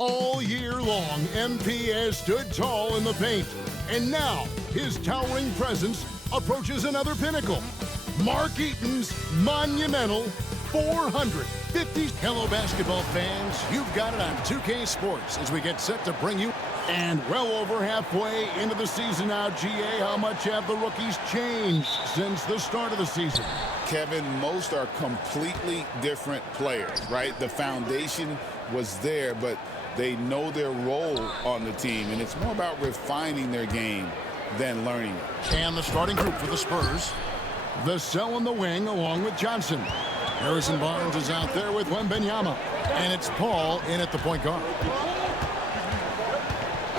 All year long, MP has stood tall in the paint. And now, his towering presence approaches another pinnacle. Mark Eaton's monumental 450. Hello, basketball fans. You've got it on 2K Sports as we get set to bring you. And well over halfway into the season now, GA, how much have the rookies changed since the start of the season? Kevin, most are completely different players, right? The foundation was there, but they know their role on the team, and it's more about refining their game than learning it. And the starting group for the Spurs. Vassell in the wing along with Johnson. Harrison Barnes is out there with Wemby. And it's Paul in at the point guard.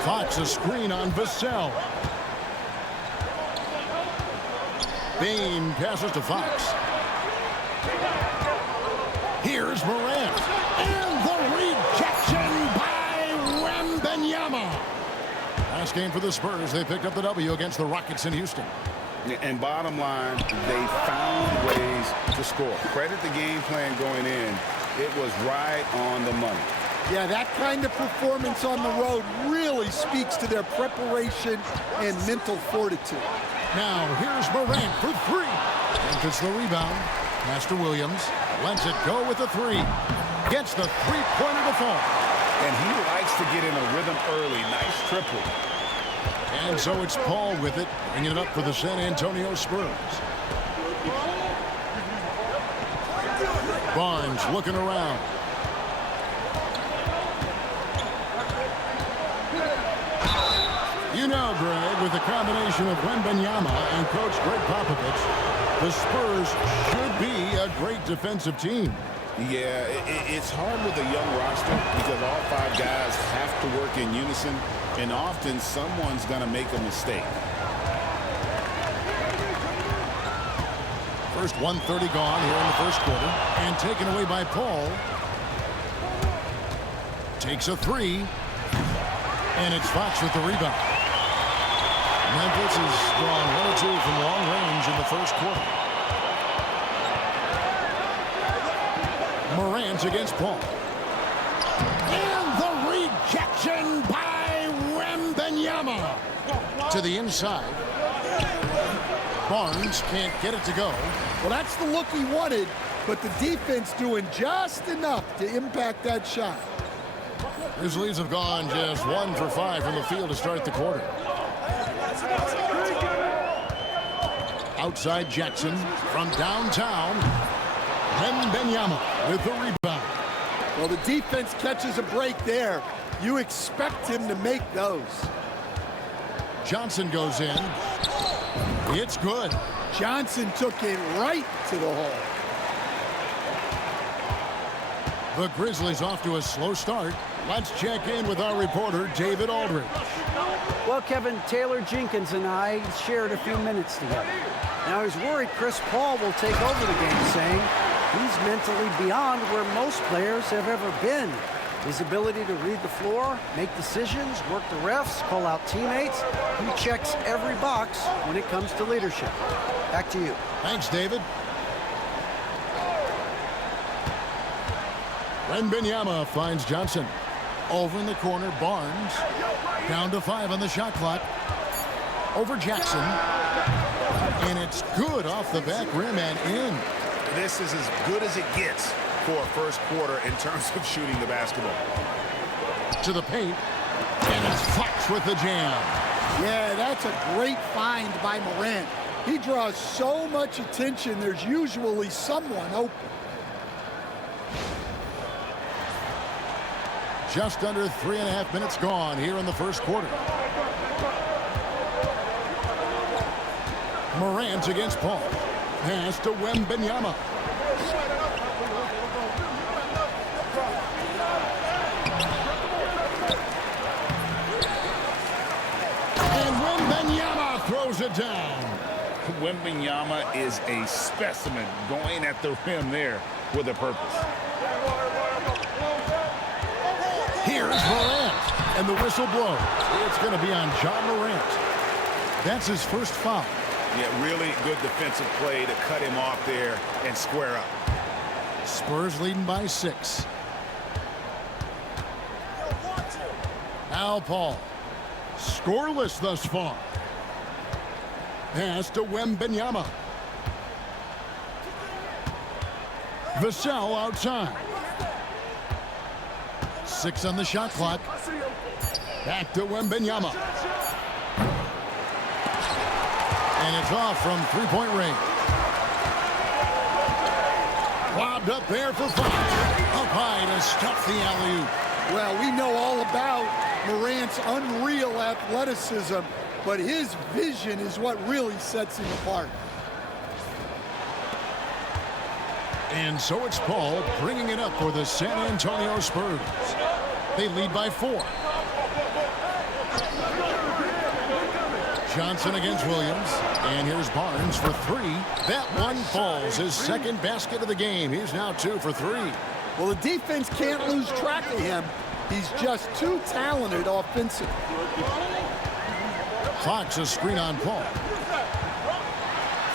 Fox a screen on Vassell. Bain passes to Fox. Here's Morant. And the rejection by Wemby. Last game for the Spurs. They picked up the W against the Rockets in Houston. And bottom line, they found ways to score. Credit the game plan going in. It was right on the money. Yeah, that kind of performance on the road really speaks to their preparation and mental fortitude. Now, here's Morant for three. Memphis the rebound. Pass to Williams. Lets it go with the three. Gets the three-pointer to fall. And he likes to get in a rhythm early. Nice triple. And so it's Paul with it, bringing it up for the San Antonio Spurs. Barnes looking around. You know, Greg, with the combination of Wemby and Coach Greg Popovich, the Spurs should be a great defensive team. Yeah, it's hard with a young roster because all five guys have to work in unison, and often someone's going to make a mistake. First 1:30 gone here in the first quarter, and taken away by Paul. Takes a three, and it's Fox with the rebound. Memphis has gone 1 or 2 from long range in the first quarter. Morant against Paul. And the rejection by Wemby. To the inside. Barnes can't get it to go. Well, that's the look he wanted, but the defense doing just enough to impact that shot. Grizzlies have gone just 1 for 5 from the field to start the quarter. Outside Jackson from downtown. Wemby with the rebound. Well, the defense catches a break there. You expect him to make those. Johnson goes in. It's good. Johnson took it right to the hole. The Grizzlies off to a slow start. Let's check in with our reporter, David Aldridge. Well, Kevin, Taylor Jenkins and I shared a few minutes together. Now he's worried Chris Paul will take over the game, saying he's mentally beyond where most players have ever been. His ability to read the floor, make decisions, work the refs, call out teammates. He checks every box when it comes to leadership. Back to you. Thanks, David. Wemby finds Johnson. Over in the corner, Barnes. Down to 5 on the shot clock. Over Jackson. And it's good off the back rim and in. This is as good as it gets for a first quarter in terms of shooting the basketball. To the paint. And it's Fox with the jam. Yeah, that's a great find by Morant. He draws so much attention, there's usually someone open. Just under 3.5 minutes gone here in the first quarter. Morant against Paul. Pass to Wemby. And Wemby throws it down. Wemby is a specimen going at the rim there with a purpose. Here's Morant, and the whistle blows. It's going to be on John Morant. That's his first foul. Yeah, really good defensive play to cut him off there and square up. Spurs leading by 6. Now Paul. Scoreless thus far. Pass to Wemby. Vassell outside. 6 on the shot clock. Back to Wemby. And it's off from three-point range. Lobbed up there for Fox. Up high to stuff the alley-oop. Well, we know all about Morant's unreal athleticism, but his vision is what really sets him apart. And so it's Paul bringing it up for the San Antonio Spurs. They lead by 4. Johnson against Williams. And here's Barnes for 3. That one falls. His second basket of the game. He's now 2 for 3. Well, the defense can't lose track of him. He's just too talented offensively. Fox a screen on Paul.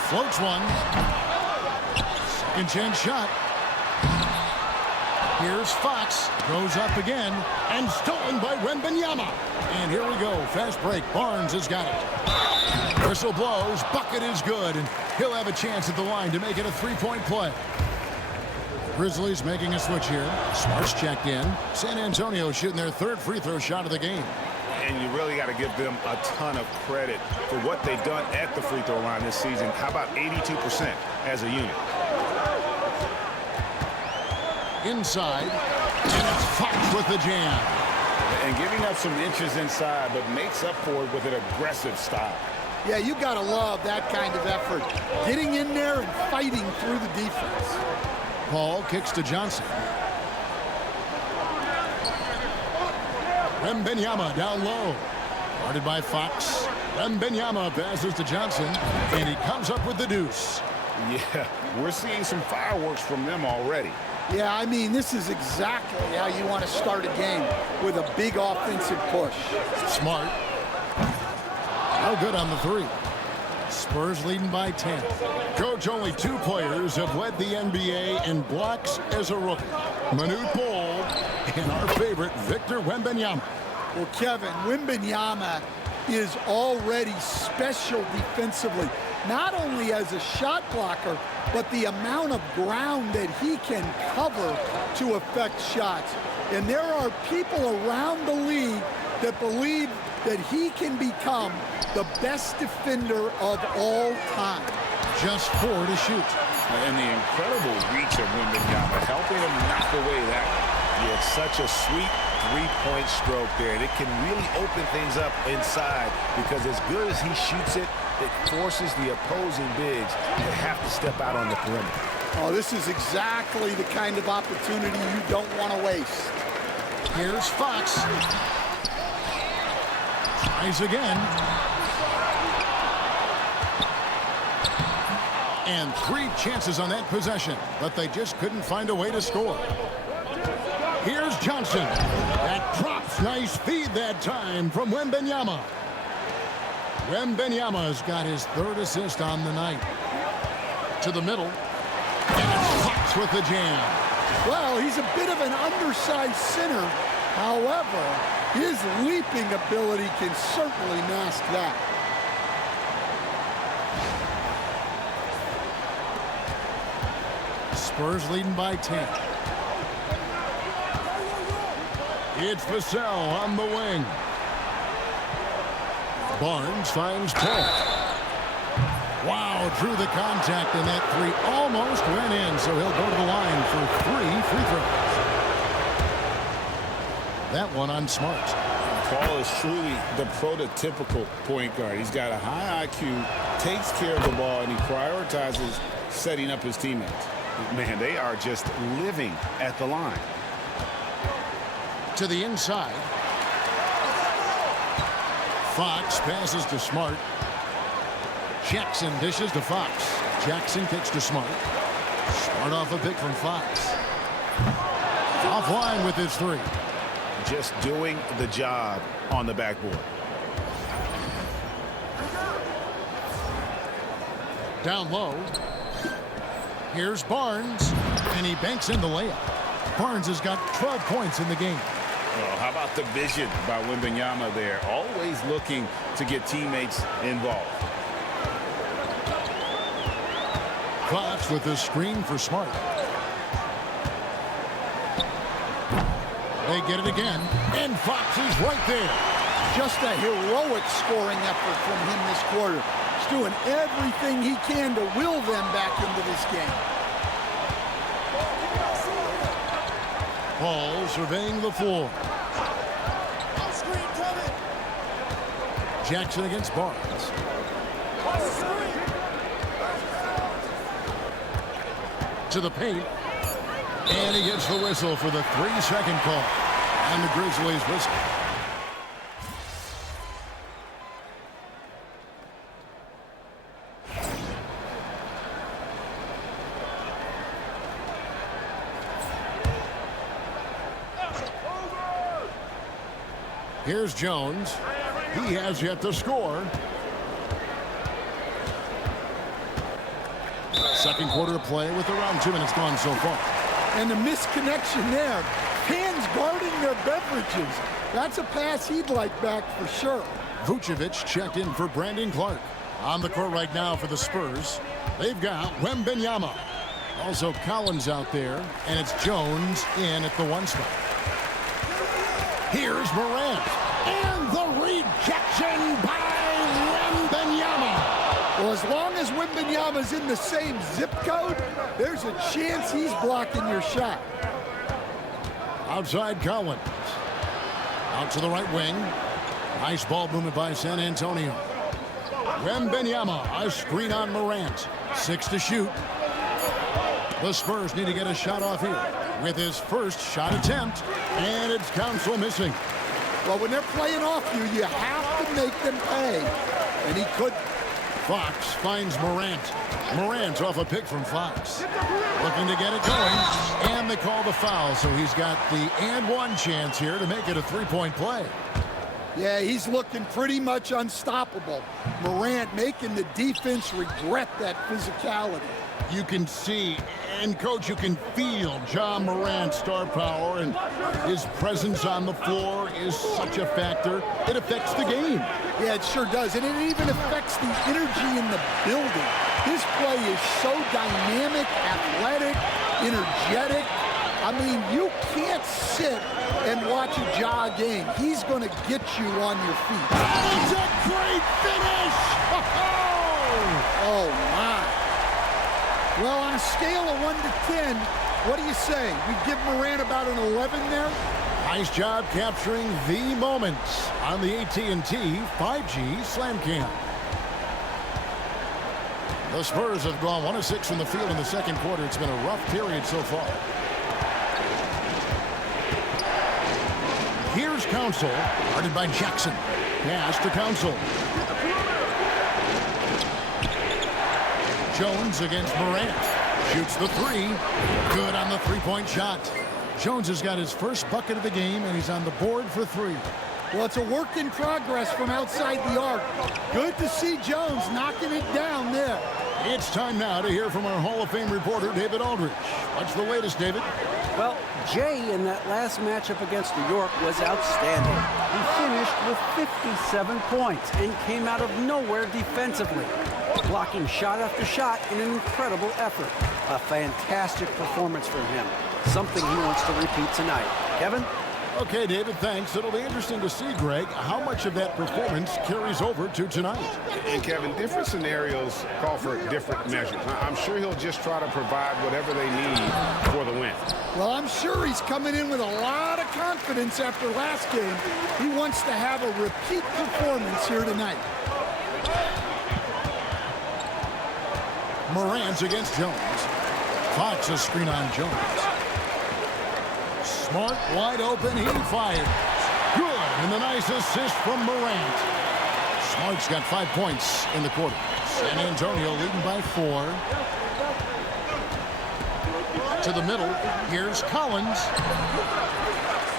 Floats one. Second chance shot. Here's Fox. Goes up again. And stolen by Wemby. And here we go. Fast break. Barnes has got it. Whistle blows. Bucket is good. And he'll have a chance at the line to make it a three-point play. Grizzlies making a switch here. Smart's checked in. San Antonio shooting their 3rd free throw shot of the game. And you really got to give them a ton of credit for what they've done at the free throw line this season. How about 82% as a unit? Inside. And it's Fox with the jam. And giving up some inches inside, but makes up for it with an aggressive style. Yeah, you got to love that kind of effort. Getting in there and fighting through the defense. Paul kicks to Johnson. Wemby down low. Guarded by Fox. Wemby passes to Johnson. And he comes up with the deuce. Yeah, we're seeing some fireworks from them already. Yeah, I mean, this is exactly how you want to start a game, with a big offensive push. Smart. No good on the 3. Spurs leading by 10. Coach, only 2 players have led the NBA in blocks as a rookie. Manute Bol and our favorite, Victor Wembanyama. Well, Kevin, Wembanyama is already special defensively, not only as a shot blocker, but the amount of ground that he can cover to affect shots. And there are people around the league that believe that he can become the best defender of all time. Just 4 to shoot. And the incredible reach of Wembanyama, helping him knock away that one. Yeah, it's such a sweet three-point stroke there. And it can really open things up inside, because as good as he shoots it, it forces the opposing bigs to have to step out on the perimeter. Oh, this is exactly the kind of opportunity you don't want to waste. Here's Fox. Tries again. And 3 chances on that possession, but they just couldn't find a way to score. Here's Johnson. That drops. Nice feed that time from Wembanyama. Wembanyama's got his 3rd assist on the night. To the middle. And it's Fox with the jam. Well, he's a bit of an undersized center. However, his leaping ability can certainly mask that. Spurs leading by 10. It's Vassell on the wing. Barnes finds Paul. Wow, through the contact, and that 3 almost went in, so he'll go to the line for 3 free throws. That one on Smart. Paul is truly the prototypical point guard. He's got a high IQ, takes care of the ball, and he prioritizes setting up his teammates. Man, they are just living at the line. To the inside. Fox passes to Smart. Jackson dishes to Fox. Jackson kicks to Smart. Smart off a pick from Fox. Offline with his 3. Just doing the job on the backboard. Down low. Here's Barnes. And he banks in the layup. Barnes has got 12 points in the game. Well, how about the vision by Wemby there? Always looking to get teammates involved. Fox with the screen for Smart. They get it again, and Fox is right there. Just a heroic scoring effort from him this quarter. He's doing everything he can to will them back into this game. Paul surveying the floor. Jackson against Barnes. To the paint. And he gets the whistle for the 3-second call. And the Grizzlies whistle. Here's Jones. He has yet to score. Second quarter of play with around 2 minutes gone so far. And the misconnection there. Fans guarding their beverages. That's a pass he'd like back for sure. Vucevic checked in for Brandon Clark. On the court right now for the Spurs. They've got Wemby. Also Collins out there. And it's Jones in at the 1 spot. Here's Morant. And the rejection by Wemby. Well, as long as Wembanyama's in the same zip code, there's a chance he's blocking your shot. Outside Collins. Out to the right wing. Nice ball movement by San Antonio. Wemby, a screen on Morant. 6 to shoot. The Spurs need to get a shot off here with his first shot attempt. And it's Council missing. Well, when they're playing off you, you have to make them pay. And he could. Fox finds Morant. Morant off a pick from Fox. Looking to get it going. And they call the foul, so he's got the and one chance here to make it a 3-point play. Yeah, he's looking pretty much unstoppable. Morant making the defense regret that physicality. You can see, and Coach, you can feel John Morant's star power, and his presence on the floor is such a factor. It affects the game. Yeah, it sure does, and it even affects the energy in the building. His play is so dynamic, athletic, energetic. I mean, you can't sit and watch a Ja game. He's going to get you on your feet. It's a great finish! Oh, my. Well, on a scale of 1 to 10, what do you say? We give Morant about an 11 there? Nice job capturing the moments on the AT&T 5G Slam Cam. The Spurs have gone 1 of 6 from the field in the second quarter. It's been a rough period so far. Here's Council, guarded by Jackson. Pass to Council. Jones against Morant. Shoots the 3. Good on the 3-point shot. Jones has got his first bucket of the game, and he's on the board for 3. Well, it's a work in progress from outside the arc. Good to see Jones knocking it down there. It's time now to hear from our Hall of Fame reporter, David Aldridge. What's the latest, David? Well, Jay in that last matchup against New York was outstanding. He finished with 57 points and came out of nowhere defensively, blocking shot after shot in an incredible effort. A fantastic performance from him. Something he wants to repeat tonight. Kevin? Okay, David, thanks. It'll be interesting to see, Greg, how much of that performance carries over to tonight. And, Kevin, different scenarios call for different measures. I'm sure he'll just try to provide whatever they need for the win. Well, I'm sure he's coming in with a lot of confidence after last game. He wants to have a repeat performance here tonight. Morant against Jones. Fox a screen on Jones. Smart wide open, he fires. Good, and the nice assist from Morant. Smart's got 5 points in the quarter. San Antonio leading by 4. To the middle, here's Collins.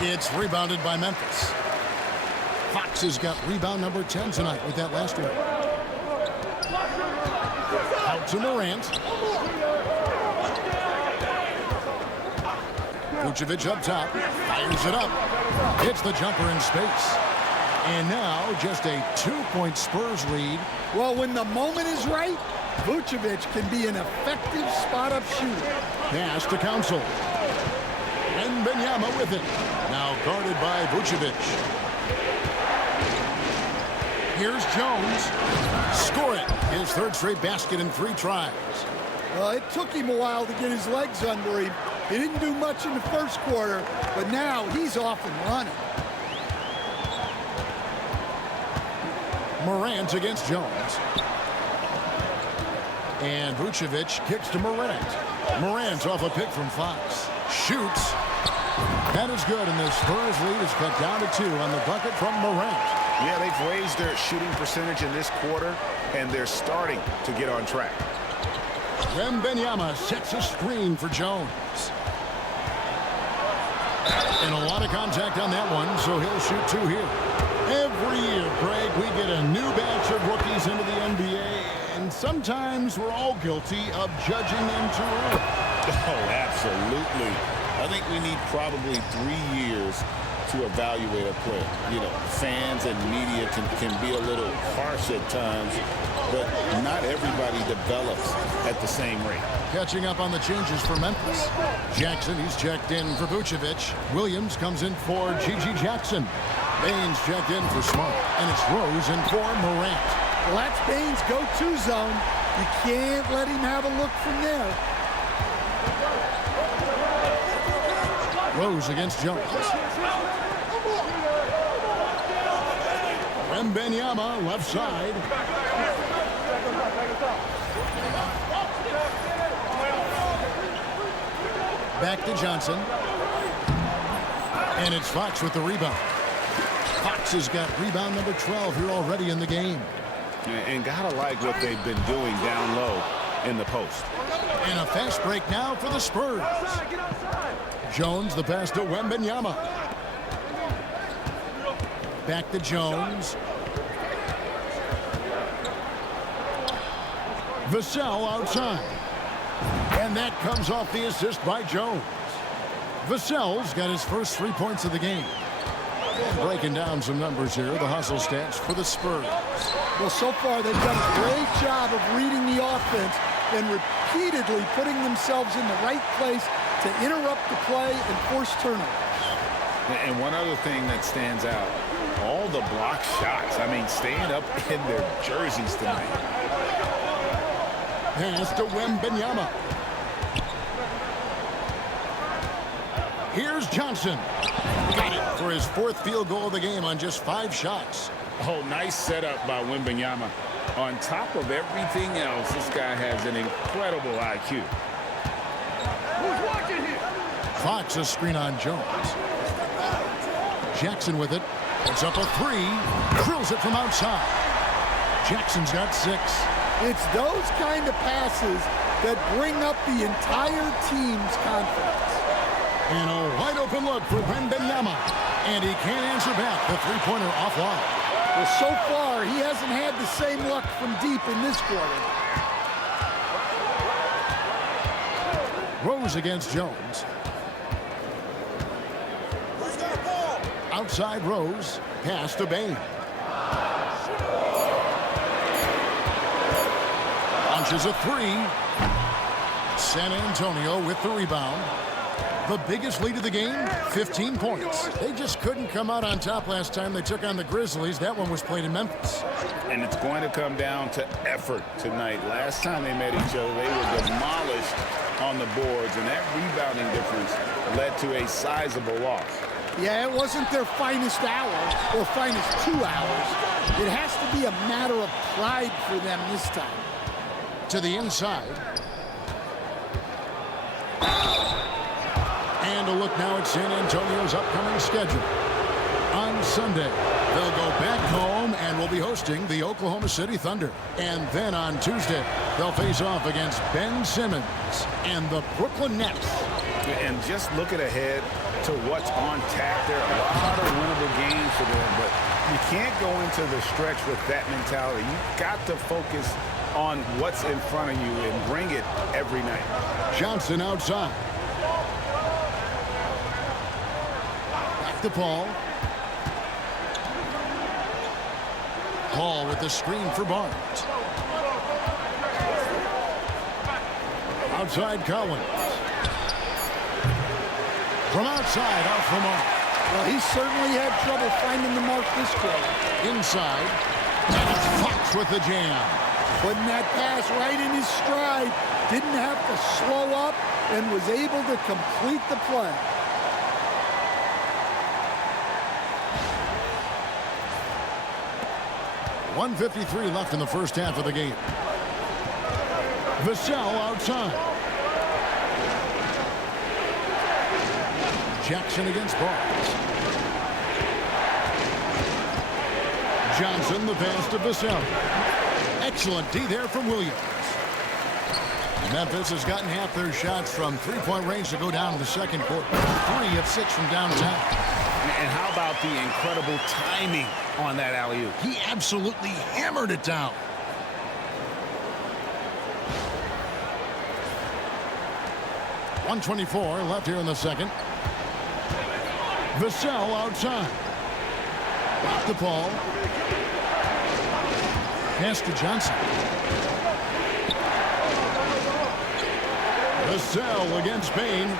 It's rebounded by Memphis. Fox has got rebound number 10 tonight with that last one. Out to Morant. Vucevic up top, fires it up, hits the jumper in space. And now just a 2-point Spurs lead. Well, when the moment is right, Vucevic can be an effective spot-up shooter. Pass to Council. And Wembanyama with it. Now guarded by Vucevic. Here's Jones. Score it. His third straight basket in 3 tries. Well, it took him a while to get his legs under him. He didn't do much in the first quarter, but now he's off and running. Morant against Jones. And Vucevic kicks to Morant. Morant off a pick from Fox. Shoots. That is good, and the Spurs lead is cut down to 2 on the bucket from Morant. Yeah, they've raised their shooting percentage in this quarter, and they're starting to get on track. Wembanyama sets a screen for Jones. And a lot of contact on that one, so he'll shoot 2 here. Every year, Greg, we get a new batch of rookies into the NBA, and sometimes we're all guilty of judging them too early. Oh, absolutely. I think we need probably 3 years to evaluate a player. You know, fans and media can be a little harsh at times, but not everybody develops at the same rate. Catching up on the changes for Memphis. Jackson, he's checked in for Vucevic. Williams comes in for G.G. Jackson. Baines checked in for Smart, and it's Rose in for Morant. Well, that's Baines' go-to zone. You can't let him have a look from there. Rose against Jones. Wembanyama left side. Back to Johnson. And it's Fox with the rebound. Fox has got rebound number 12 here already in the game. And gotta like what they've been doing down low in the post. And a fast break now for the Spurs. Jones, the pass to Wembanyama. Back to Jones. Vassell outside. And that comes off the assist by Jones. Vassell's got his first 3 points of the game. And breaking down some numbers here, the hustle stats for the Spurs. Well, so far they've done a great job of reading the offense and repeatedly putting themselves in the right place to interrupt the play and force turnovers. And one other thing that stands out, all the block shots. I mean, staying up in their jerseys tonight. Pass to Wembanyama. Here's Johnson. Got it for his 4th field goal of the game on just 5 shots. Oh, nice setup by Wembanyama. On top of everything else, this guy has an incredible IQ. Fox a screen on Jones. Jackson with it. It's up a 3. Drills it from outside. Jackson's got 6. It's those kind of passes that bring up the entire team's confidence. And a wide open look for Wembanyama. And he can't answer back. The 3-pointer offline. Well, so far, he hasn't had the same luck from deep in this quarter. Rose against Jones. Outside Rose. Pass to Bain. Launches a 3. San Antonio with the rebound. The biggest lead of the game, 15 points. They just couldn't come out on top last time they took on the Grizzlies. That one was played in Memphis. And it's going to come down to effort tonight. Last time they met each other, they were demolished on the boards, and that rebounding difference led to a sizable loss. Yeah, it wasn't their finest hour or finest 2 hours. It has to be a matter of pride for them this time. To the inside. And a look now at San Antonio's upcoming schedule. On Sunday, they'll go back home and will be hosting the Oklahoma City Thunder. And then on Tuesday, they'll face off against Ben Simmons and the Brooklyn Nets. And just looking ahead to what's on tap, there are a lot of winnable games for them, but you can't go into the stretch with that mentality. You've got to focus on what's in front of you and bring it every night. Johnson outside. Back to Paul. Paul with the screen for Barnes. Outside Collins. From outside, off the mark. Well, he certainly had trouble finding the mark this quarter. Inside. And it's Fox with the jam. Putting that pass right in his stride. Didn't have to slow up and was able to complete the play. .153 left in the first half of the game. Vassell outside. Jackson against Barnes. Johnson, the pass to Vassell. Excellent D there from Williams. Memphis has gotten half their shots from three-point range to go down in the second quarter. 3 of 6 from downtown. And how about the incredible timing on that alley-oop? He absolutely hammered it down. .124 left here in the second. Vassell outside. Back to Paul. Pass to Johnson. Vassell against Payne.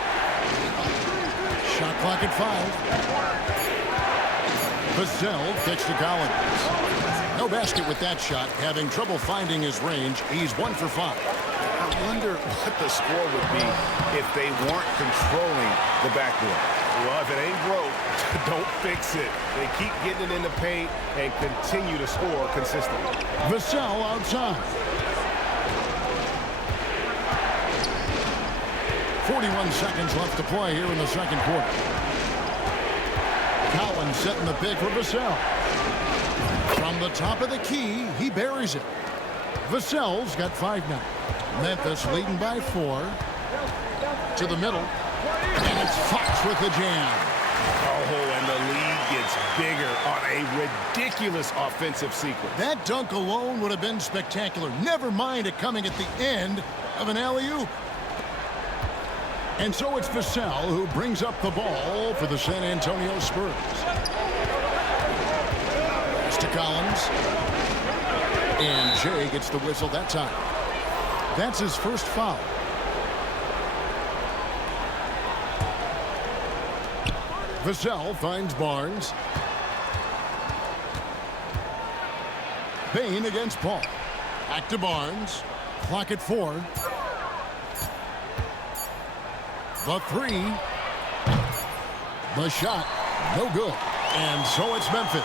Shot clock at 5. Vassell kicks to Collins. No basket with that shot. Having trouble finding his range. He's 1 for 5. I wonder what the score would be if they weren't controlling the backboard. Well, if it ain't broke, don't fix it. They keep getting it in the paint and continue to score consistently. Vassell outside. 41 seconds left to play here in the second quarter. Collins setting the pick for Vassell. From the top of the key, he buries it. Vassell's got 5 now. Memphis leading by 4. To the middle. And it's Fox with the jam. Oh, and the lead gets bigger on a ridiculous offensive sequence. That dunk alone would have been spectacular. Never mind it coming at the end of an alley-oop. And so it's Vassell who brings up the ball for the San Antonio Spurs. Pass to Collins. And Jay gets the whistle that time. That's his first foul. Vassell finds Barnes. Payne against Paul. Back to Barnes. Clock at 4. The 3. The shot. No good. And so it's Memphis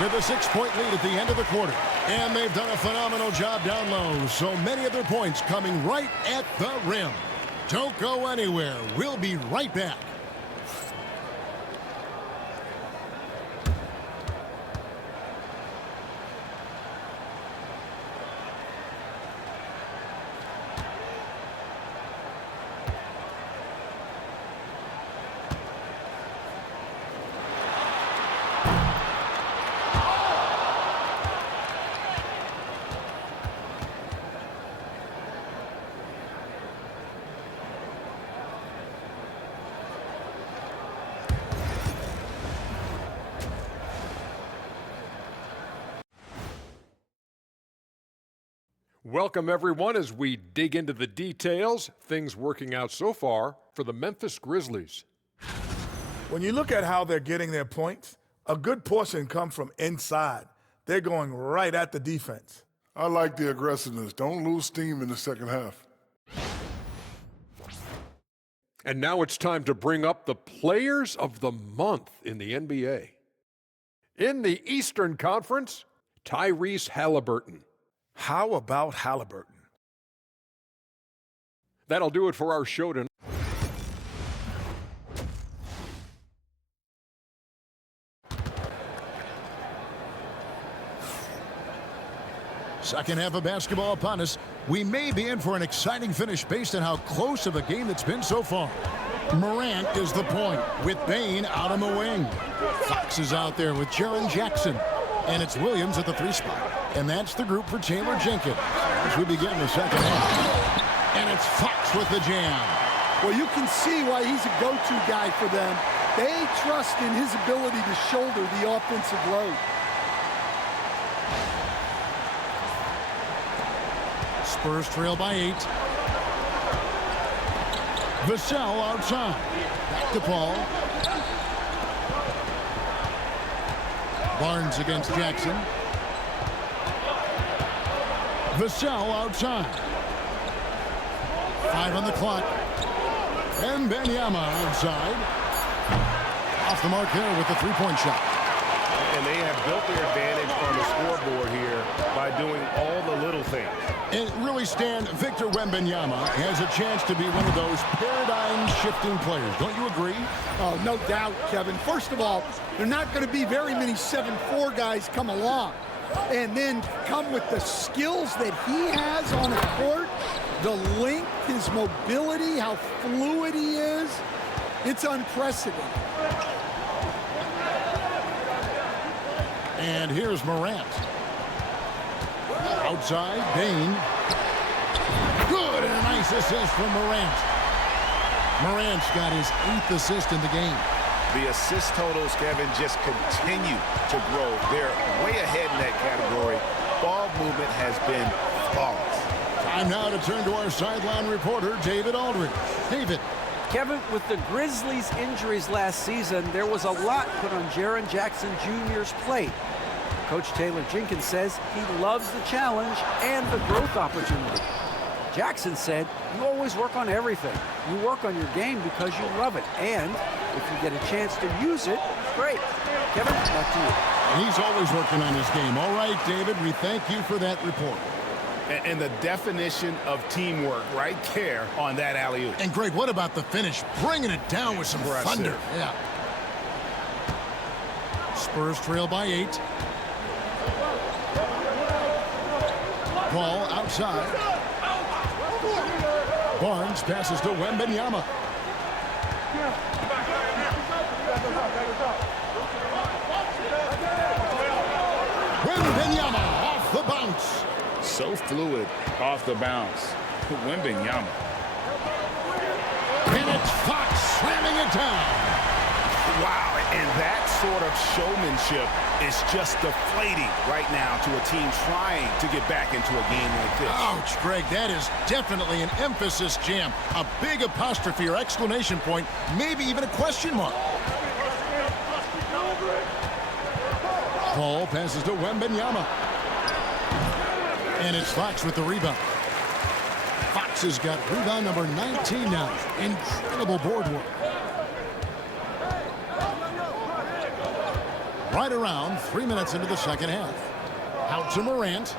with a 6-point lead at the end of the quarter. And they've done a phenomenal job down low. So many of their points coming right at the rim. Don't go anywhere. We'll be right back. Welcome, everyone, as we dig into the details. Things working out so far for the Memphis Grizzlies. When you look at how they're getting their points, a good portion come from inside. They're going right at the defense. I like the aggressiveness. Don't lose steam in the second half. And now it's time to bring up the players of the month in the NBA. In the Eastern Conference, Tyrese Halliburton. How about Halliburton? That'll do it for our show tonight. Second half of basketball upon us. We may be in for an exciting finish based on how close of a game it's been so far. Morant is the point with Payne out on the wing. Fox is out there with Jaren Jackson. And it's Williams at the 3 spot. And that's the group for Taylor Jenkins as we begin the second half. And it's Fox with the jam. Well, you can see why he's a go-to guy for them. They trust in his ability to shoulder the offensive load. Spurs trail by 8. Vassell outside. Back to Paul. Barnes against Jackson. Vassell outside. 5 on the clock. And Wembanyama outside. Off the mark here with the three-point shot. And they have built their advantage on the scoreboard here by doing all the little things. And really, Stan, Victor Wembanyama has a chance to be one of those paradigm-shifting players. Don't you agree? Oh, no doubt, Kevin. First of all, there are not going to be very many 7'4" guys come along. And then come with the skills that he has on the court, the length, his mobility, how fluid he is. It's unprecedented. And here's Morant. Outside, Bain. Good, and a nice assist from Morant. Morant's got his 8th assist in the game. The assist totals, Kevin, just continue to grow. They're way ahead in that category. Ball movement has been flawless. Time now to turn to our sideline reporter, David Aldridge. David. Kevin, with the Grizzlies' injuries last season, there was a lot put on Jaren Jackson Jr.'s plate. Coach Taylor Jenkins says he loves the challenge and the growth opportunity. Jackson said, you always work on everything. You work on your game because you love it. And if you get a chance to use it, great. Kevin, back to you. He's always working on his game. All right, David, we thank you for that report. And the definition of teamwork right there on that alley-oop. And Greg, what about the finish? Bringing it down with some thunder. Yeah. Spurs trail by 8. Ball outside. Barnes passes to Wembanyama. Wembanyama off the bounce. So fluid off the bounce. Wembanyama. And it's Fox slamming it down. Wow, and that sort of showmanship is just deflating right now to a team trying to get back into a game like this. Ouch, Greg, that is definitely an emphasis jam. A big apostrophe or exclamation point, maybe even a question mark. Paul passes to Wembanyama. And it's Fox with the rebound. Fox has got rebound number 19 now. Incredible board work. Right around 3 minutes into the second half. Out to Morant.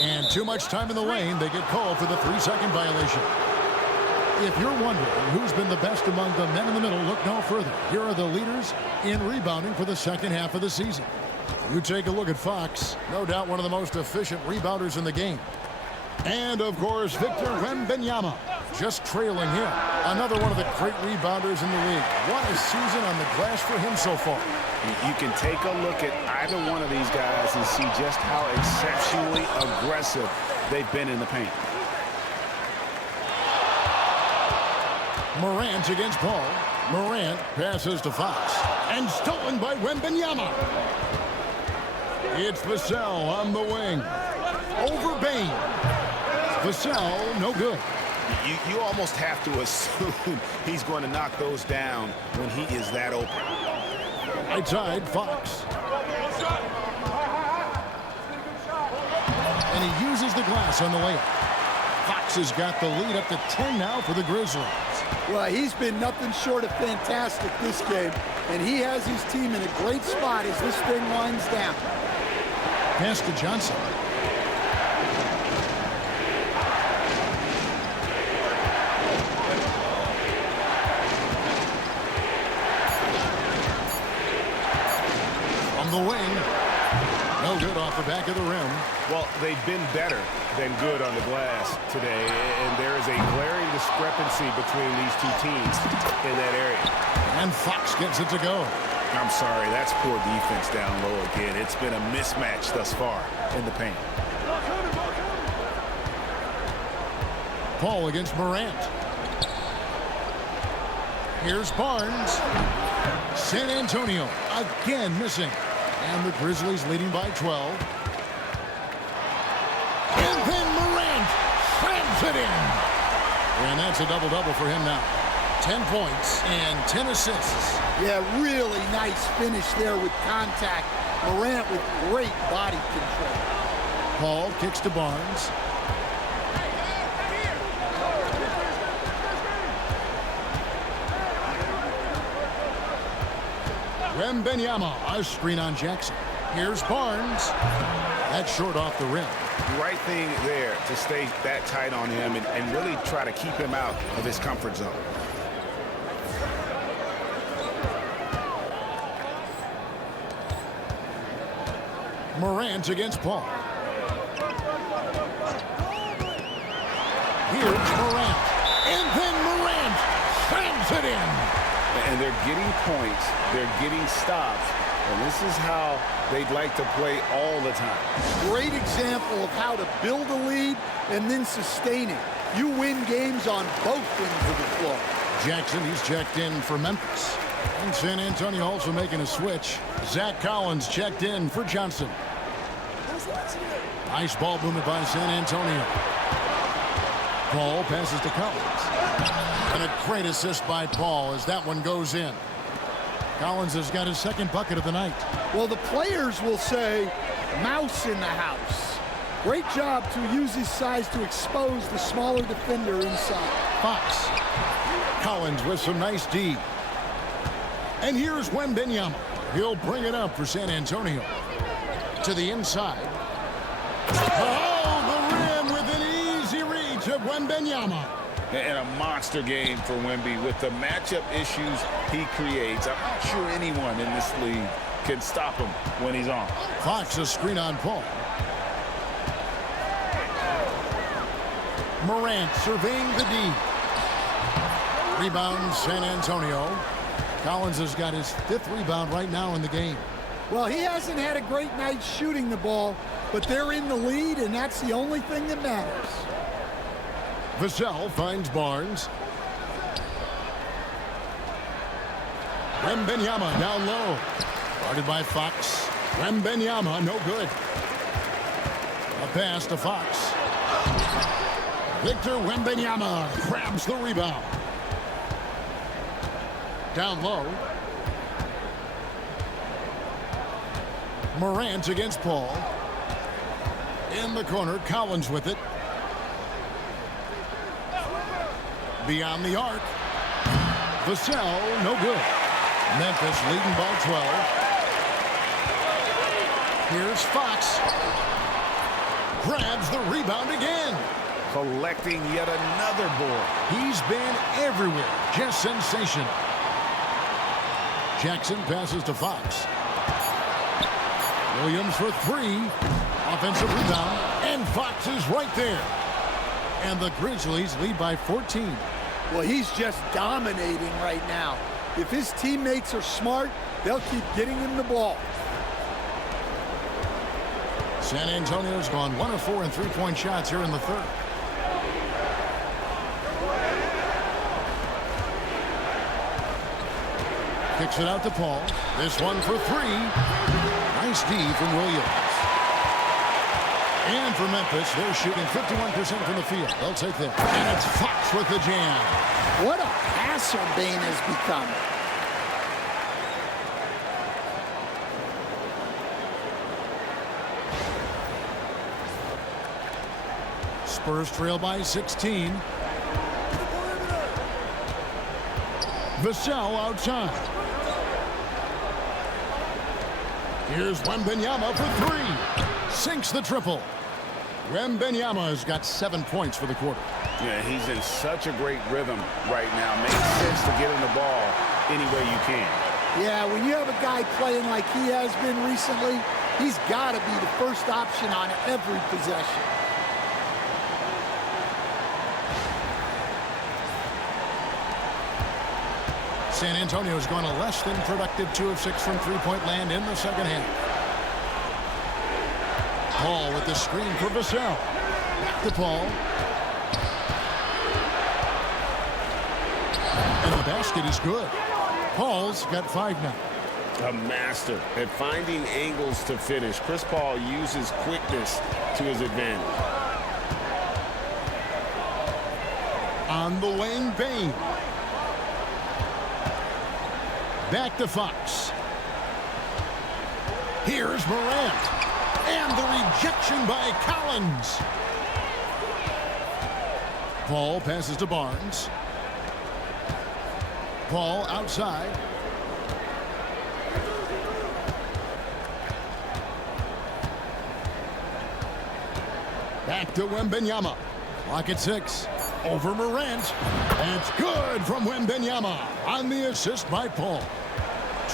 And too much time in the lane. They get called for the 3-second violation. If you're wondering who's been the best among the men in the middle, look no further. Here are the leaders in rebounding for the second half of the season. You take a look at Fox. No doubt one of the most efficient rebounders in the game. And, of course, Victor Wembanyama just trailing him. Another one of the great rebounders in the league. What a season on the glass for him so far. You can take a look at either one of these guys and see just how exceptionally aggressive they've been in the paint. Morant against Paul. Morant passes to Fox. And stolen by Wembanyama. It's Vassell on the wing. Over Bain. Vassell, no good. You almost have to assume he's going to knock those down when he is that open. Right side, Fox. And he uses the glass on the layup. Fox has got the lead up to 10 now for the Grizzlies. Well, he's been nothing short of fantastic this game, and he has his team in a great spot as this thing winds down. Pass to Johnson. From the wing. No good off the back of the rim. Well, they've been better than good on the glass today, and there is a glaring discrepancy between these two teams in that area. And Fox gets it to go. I'm sorry, that's poor defense down low again. It's been a mismatch thus far in the paint. Paul against Morant. Here's Barnes. San Antonio again missing. And the Grizzlies leading by 12. And then Morant slams it in. And that's a double-double for him now. 10 points and 10 assists. Yeah, really nice finish there with contact. Morant with great body control. Paul kicks to Barnes. Wembenyama, a screen on Jackson. Here's Barnes. That's short off the rim. Right thing there to stay that tight on him and really try to keep him out of his comfort zone. Morant against Paul. Here's Morant. And then Morant slams it in. And they're getting points. They're getting stops. And this is how they'd like to play all the time. Great example of how to build a lead and then sustain it. You win games on both ends of the floor. Jackson, he's checked in for Memphis. And San Antonio also making a switch. Zach Collins checked in for Johnson. Nice ball movement by San Antonio. Paul passes to Collins. And a great assist by Paul as that one goes in. Collins has got his second bucket of the night. Well, the players will say, mouse in the house. Great job to use his size to expose the smaller defender inside. Fox. Collins with some nice D. And here's Wembenyama. He'll bring it up for San Antonio. To the inside. Oh, the rim with an easy reach of Wembenyama. And a monster game for Wemby with the matchup issues he creates. I'm not sure anyone in this league can stop him when he's on. Fox a screen on Paul. Morant surveying the D. Rebound San Antonio. Collins has got his 5th rebound right now in the game. Well, he hasn't had a great night shooting the ball, but they're in the lead, and that's the only thing that matters. Vassell finds Barnes. Wembenyama down low. Guarded by Fox. Wembenyama, no good. A pass to Fox. Victor Wembenyama grabs the rebound. Down low. Morant against Paul. In the corner, Collins with it. Beyond the arc. Vassell, no good. Memphis leading by 12. Here's Fox. Grabs the rebound again. Collecting yet another board. He's been everywhere. Just sensational. Jackson passes to Fox. Williams for 3. Offensive rebound. And Fox is right there. And the Grizzlies lead by 14. Well, he's just dominating right now. If his teammates are smart, they'll keep getting him the ball. San Antonio's gone 1 of 4 in three-point shots here in the third. Kicks it out to Paul. This one for 3. Nice D from Williams. And for Memphis, they're shooting 51% from the field. They'll take that. And it's Fox with the jam. What a passer Bane has become. Spurs trail by 16. Vassell outside. Here's Wembenyama for 3. Sinks the triple. Wembenyama has got 7 points for the quarter. Yeah, he's in such a great rhythm right now. Makes sense to get him the ball any way you can. Yeah, when you have a guy playing like he has been recently, he's got to be the first option on every possession. San Antonio's gone a less than productive 2 of 6 from three-point land in the second half. Paul with the screen for Vassell. Back to Paul. And the basket is good. Paul's got 5 now. A master at finding angles to finish. Chris Paul uses quickness to his advantage. On the wing, Bain. Back to Fox. Here's Morant. And the rejection by Collins. Paul passes to Barnes. Paul outside. Back to Wembenyama. Clock at 6. Over Morant. It's good from Wembenyama on the assist by Paul.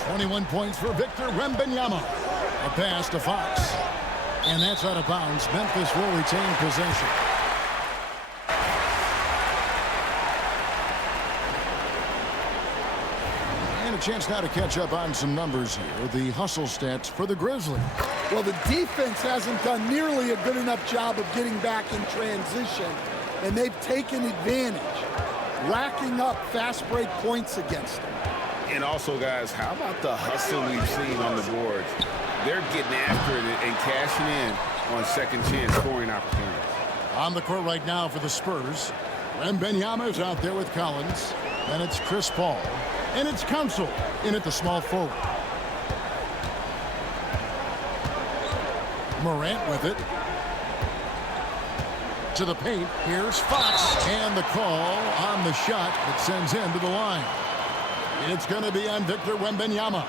21 points for Victor Wembenyama. A pass to Fox. And that's out of bounds. Memphis will retain possession. And a chance now to catch up on some numbers here. The hustle stats for the Grizzlies. Well, the defense hasn't done nearly a good enough job of getting back in transition, and they've taken advantage, racking up fast break points against them. And also, guys, how about the hustle we've seen on the boards? They're getting after it and cashing in on second chance scoring opportunities. On the court right now for the Spurs. Wembenyama is out there with Collins. And it's Chris Paul. And it's Council in at the small forward. Morant with it. To the paint. Here's Fox. And the call on the shot that sends him to the line. It's going to be on Victor Wembanyama.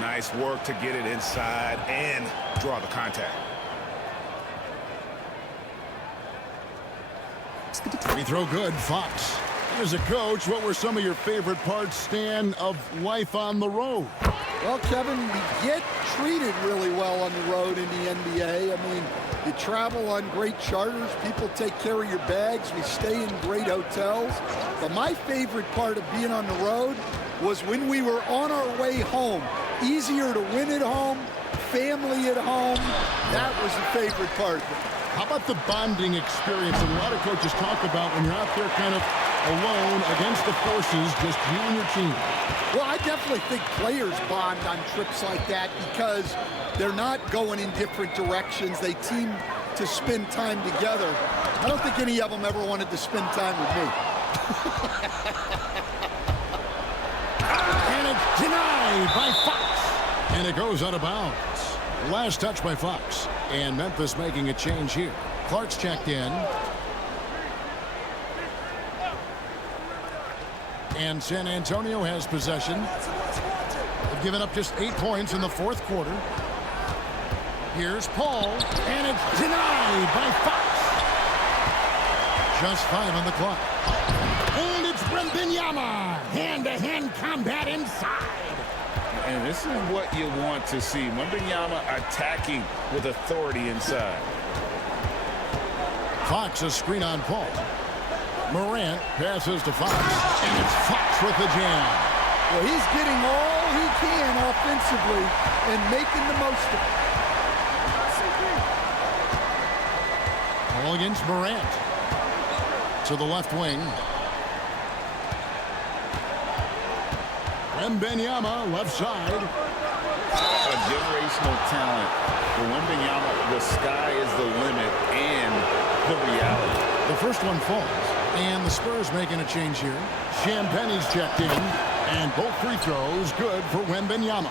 Nice work to get it inside and draw the contact. Free throw good, Fox. As a coach, what were some of your favorite parts, Stan, of life on the road? Well, Kevin, we get treated really well on the road in the NBA. I mean, you travel on great charters. People take care of your bags. We stay in great hotels. But my favorite part of being on the road was when we were on our way home. Easier to win at home, family at home. That was the favorite part of it. How about the bonding experience that a lot of coaches talk about when you're out there kind of alone against the forces, just you and your team? Well, I definitely think players bond on trips like that because they're not going in different directions. They team to spend time together. I don't think any of them ever wanted to spend time with me. And it's denied by Fox. And it goes out of bounds. Last touch by Fox. And Memphis making a change here. Clark's checked in. And San Antonio has possession. They've given up just 8 points in the fourth quarter. Here's Paul. And it's denied by Fox. Just 5 on the clock. And it's Wembanyama. Hand-to-hand combat inside. And this is what you want to see. Wembanyama attacking with authority inside. Fox a screen on Paul. Morant passes to Fox. And it's Fox with the jam. Well, he's getting all he can offensively and making the most of it. Ball against Morant. To the left wing. Wembanyama, left side. A generational talent. For Wembanyama, the sky is the limit and the reality. The first one falls. And the Spurs making a change here. Champagne's checked in. And both free throws good for Wembanyama.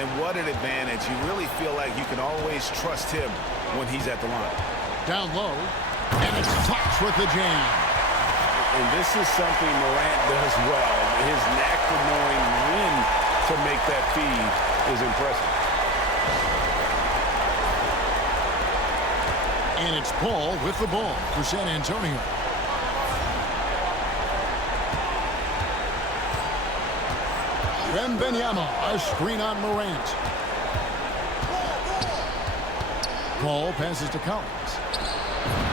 And what an advantage. You really feel like you can always trust him when he's at the line. Down low. And it's Fox with the jam. And this is something Morant does well. His knack for knowing when to make that feed is impressive. And it's Paul with the ball for San Antonio. Wembanyama, a screen on Morant. Paul passes to Collins.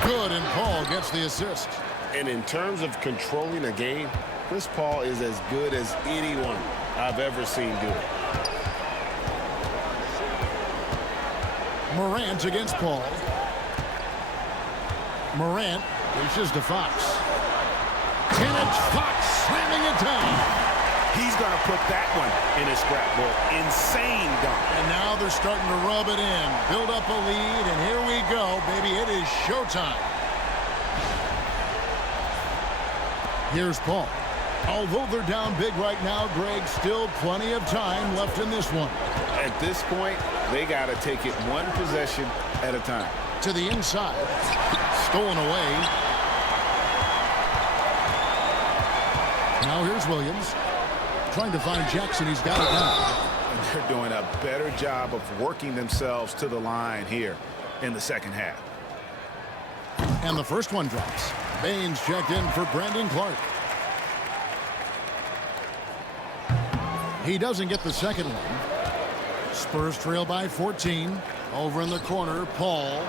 Good, and Paul gets the assist. And in terms of controlling a game, Chris Paul is as good as anyone I've ever seen do it. Morant against Paul. Morant reaches to Fox. And it's Fox slamming it down. He's going to put that one in his scrapbook. Insane dunk. And now they're starting to rub it in, build up a lead, and here we go, baby. It is showtime. Here's Paul. Although they're down big right now, Greg, still plenty of time left in this one. At this point, they got to take it one possession at a time. To the inside. Stolen away. Now here's Williams. Trying to find Jackson. He's got it now. And they're doing a better job of working themselves to the line here in the second half. And the first one drops. Baines checked in for Brandon Clark. He doesn't get the second one. Spurs trail by 14. Over in the corner, Paul.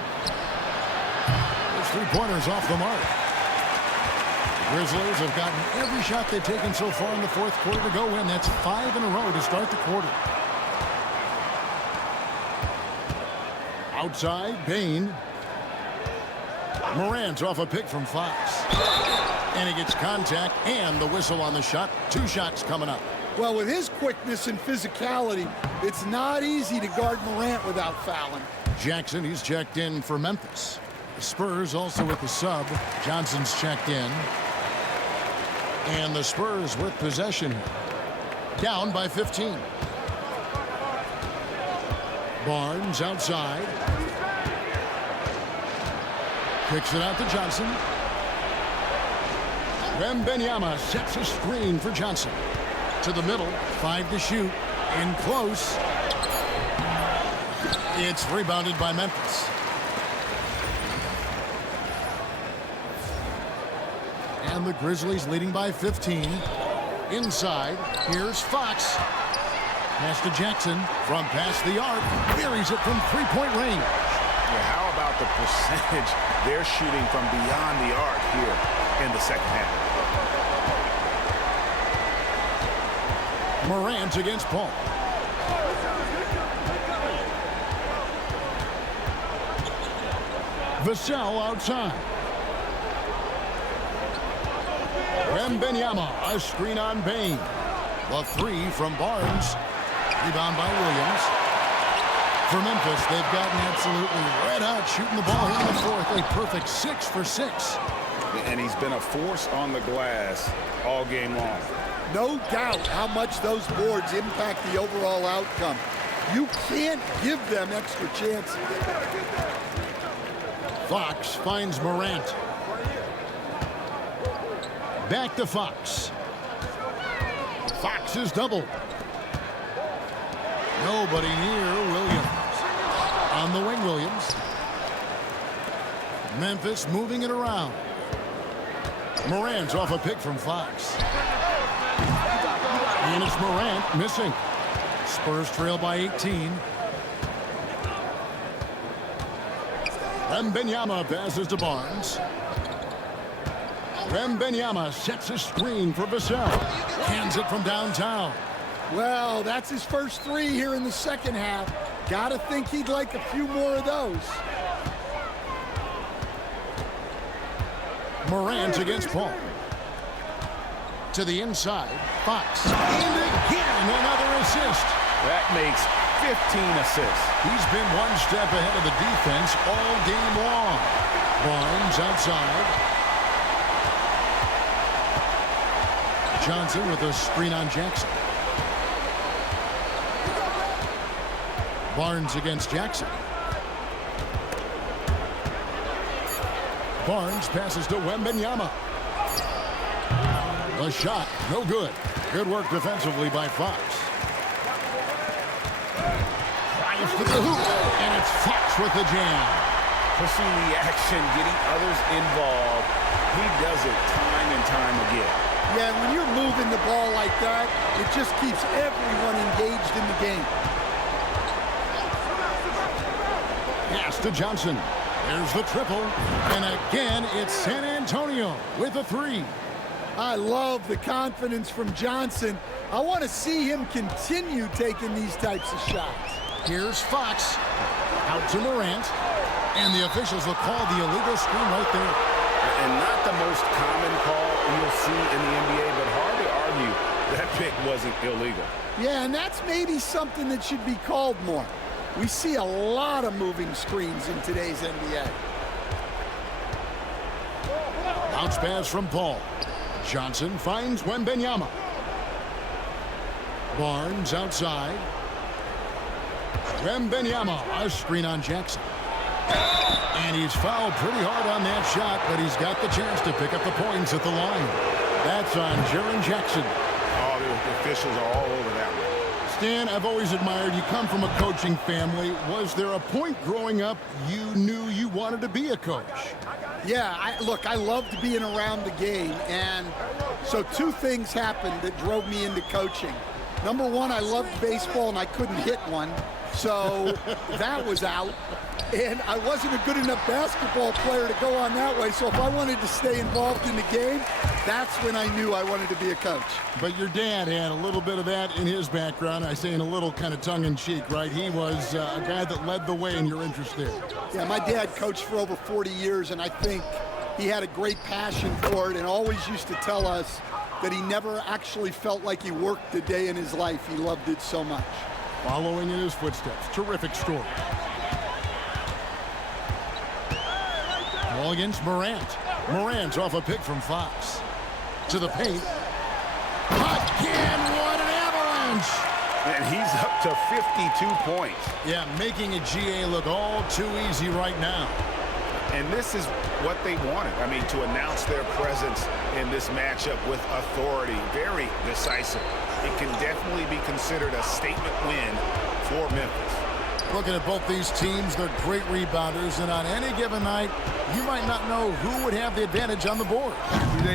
His three-pointers off the mark. The Grizzlies have gotten every shot they've taken so far in the fourth quarter to go in. That's 5 in a row to start the quarter. Outside, Bain. Morant's off a pick from Fox. And he gets contact and the whistle on the shot. 2 shots coming up. Well, with his quickness and physicality, it's not easy to guard Morant without fouling. Jackson, he's checked in for Memphis. The Spurs also with the sub. Johnson's checked in. And the Spurs with possession. Down by 15. Barnes outside. Kicks it out to Johnson. Wemby sets a screen for Johnson. To the middle, 5 to shoot, in close. It's rebounded by Memphis. And the Grizzlies leading by 15. Inside, here's Fox. Pass to Jackson from past the arc. Buries it from three-point range. Yeah, how about the percentage they're shooting from beyond the arc here in the second half? Morant against Paul. Vassell outside. Wemby, a screen on Bain. The 3 from Barnes. Rebound by Williams. For Memphis, they've gotten absolutely red hot shooting the ball here in the fourth. A perfect 6 for 6. And he's been a force on the glass all game long. No doubt how much those boards impact the overall outcome. You can't give them extra chances. Fox finds Morant. Back to Fox. Fox is doubled. Nobody near Williams. On the wing, Williams. Memphis moving it around. Morant's off a pick from Fox. And it's Morant missing. Spurs trail by 18. Wemby passes to Barnes. Wemby sets a screen for Vassell. Hands it from downtown. Well, that's his first 3 here in the second half. Gotta think he'd like a few more of those. Morant against Paul. To the inside, Fox. And again, another assist. That makes 15 assists. He's been one step ahead of the defense all game long. Barnes outside. Johnson with a screen on Jackson. Barnes against Jackson. Barnes passes to Wemby. The shot, no good. Good work defensively by Fox. Drives to the hoop, and it's Fox with the jam. Pushing the action, getting others involved. He does it time and time again. Yeah, when you're moving the ball like that, it just keeps everyone engaged in the game. Pass to Johnson. There's the triple. And again, it's San Antonio with a 3. I love the confidence from Johnson. I want to see him continue taking these types of shots. Here's Fox. Out to Morant. And the officials will call the illegal screen right there. And not the most common call you'll see in the NBA, but hard to argue that pick wasn't illegal. Yeah, and that's maybe something that should be called more. We see a lot of moving screens in today's NBA. Bounce pass from Paul. Johnson finds Wembenyama. Barnes outside. Wembenyama, a screen on Jackson. And he's fouled pretty hard on that shot, but he's got the chance to pick up the points at the line. That's on Jaren Jackson. Oh, the officials are all over that one. Stan, I've always admired you come from a coaching family. Was there a point growing up you knew you wanted to be a coach? Yeah, look, I loved being around the game, and so two things happened that drove me into coaching. Number one, I loved baseball, and I couldn't hit one, so that was out. And I wasn't a good enough basketball player to go on that way, so if I wanted to stay involved in the game, that's when I knew I wanted to be a coach. But your dad had a little bit of that in his background. I say in a little kind of tongue-in-cheek, right? He was a guy that led the way in your interest there. Yeah, my dad coached for over 40 years, and I think he had a great passion for it and always used to tell us that he never actually felt like he worked a day in his life. He loved it so much. Following in his footsteps. Terrific story. Ball against Morant. Morant's off a pick from Fox. To the paint. Again, what an avalanche! And he's up to 52 points. Yeah, making a GA look all too easy right now. And this is what they wanted. I mean, to announce their presence in this matchup with authority. Very decisive. It can definitely be considered a statement win for Memphis. Looking at both these teams, they're great rebounders, and on any given night, you might not know who would have the advantage on the board.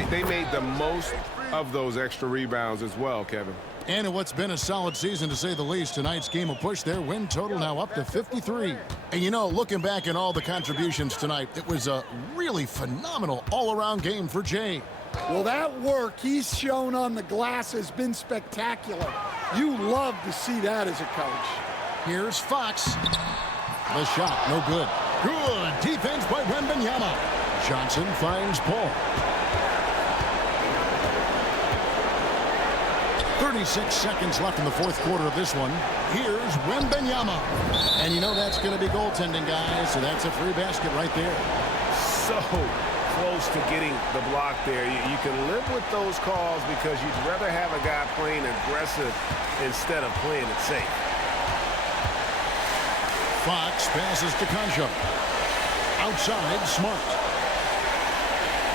They made the most of those extra rebounds as well, Kevin. And in what's been a solid season, to say the least, tonight's game will push their win total now up to 53. And, you know, looking back at all the contributions tonight, it was a really phenomenal all-around game for Jay. Well, that work he's shown on the glass has been spectacular. You love to see that as a coach. Here's Fox. The shot, no good. Good defense by Wembenyama. Johnson finds Paul. 36 seconds left in the fourth quarter of this one. Here's Wembenyama. And you know that's going to be goaltending, guys, so that's a free basket right there. So close to getting the block there. You can live with those calls because you'd rather have a guy playing aggressive instead of playing it safe. Fox passes to Conjo. Outside, Smart.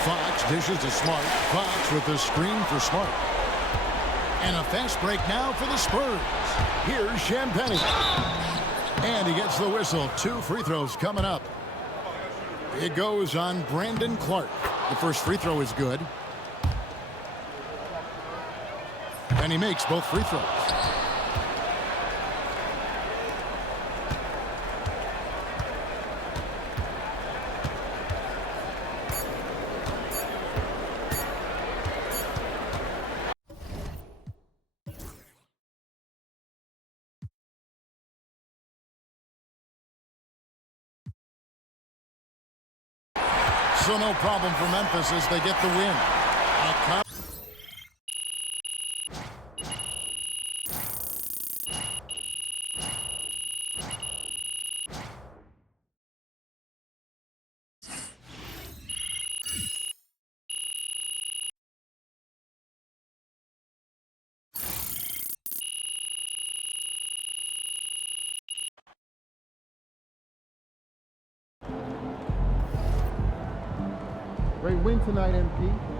Fox dishes to Smart. Fox with the screen for Smart. And a fast break now for the Spurs. Here's Champagnie. And he gets the whistle. 2 free throws coming up. It goes on Brandon Clark. The first free throw is good. And he makes both free throws. So no problem for Memphis as they get the win. Great win tonight, MP.